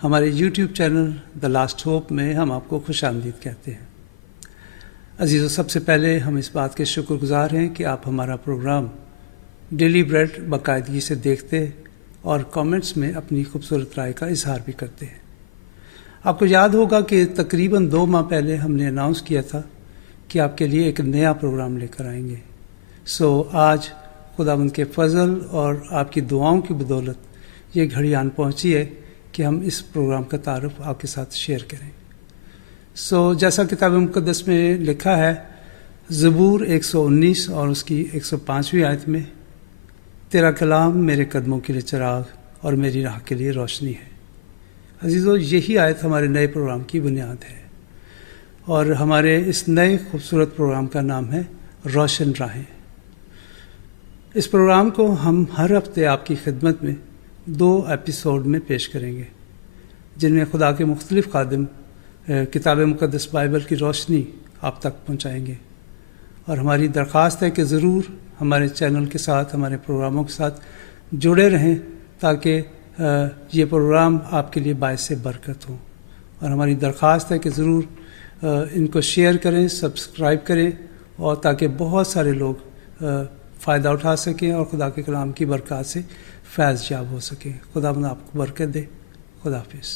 ہمارے YouTube channel the last hope میں ہم آپ کو خوش آمدید کہتے ہیں۔ عزیزو، سب سے پہلے ہم اس بات کے شکر گزار ہیں کہ آپ ہمارا پروگرام ڈیلی بریڈ باقاعدگی سے دیکھتے اور کامنٹس میں اپنی خوبصورت رائے کا اظہار بھی کرتے ہیں۔ آپ کو یاد ہوگا کہ تقریباً 2 ماہ پہلے ہم نے اناؤنس کیا تھا کہ آپ کے لیے ایک نیا پروگرام لے کر آئیں گے۔ آج خداوند کے فضل اور آپ کی دعاؤں کی بدولت یہ گھڑی آن پہنچی ہے کہ ہم اس پروگرام کا تعارف آپ کے ساتھ شیئر کریں۔ جیسا کتاب مقدس میں لکھا ہے، زبور 119 اور اس کی 105ویں آیت میں، تیرا کلام میرے قدموں کے لیے چراغ اور میری راہ کے لیے روشنی ہے۔ عزیزو، یہی آیت ہمارے نئے پروگرام کی بنیاد ہے، اور ہمارے اس نئے خوبصورت پروگرام کا نام ہے روشن راہیں۔ اس پروگرام کو ہم ہر ہفتے آپ کی خدمت میں 2 ایپیسوڈ میں پیش کریں گے، جن میں خدا کے مختلف خادم کتاب مقدس بائبل کی روشنی آپ تک پہنچائیں گے۔ اور ہماری درخواست ہے کہ ضرور ہمارے چینل کے ساتھ، ہمارے پروگراموں کے ساتھ جڑے رہیں، تاکہ یہ پروگرام آپ کے لیے باعث برکت ہوں۔ اور ہماری درخواست ہے کہ ضرور ان کو شیئر کریں، سبسکرائب کریں، اور تاکہ بہت سارے لوگ فائدہ اٹھا سکیں اور خدا کے کلام کی برکات سے فیض یاب ہو سکیں۔ خدا آپ کو برکت دے۔ خدا حافظ۔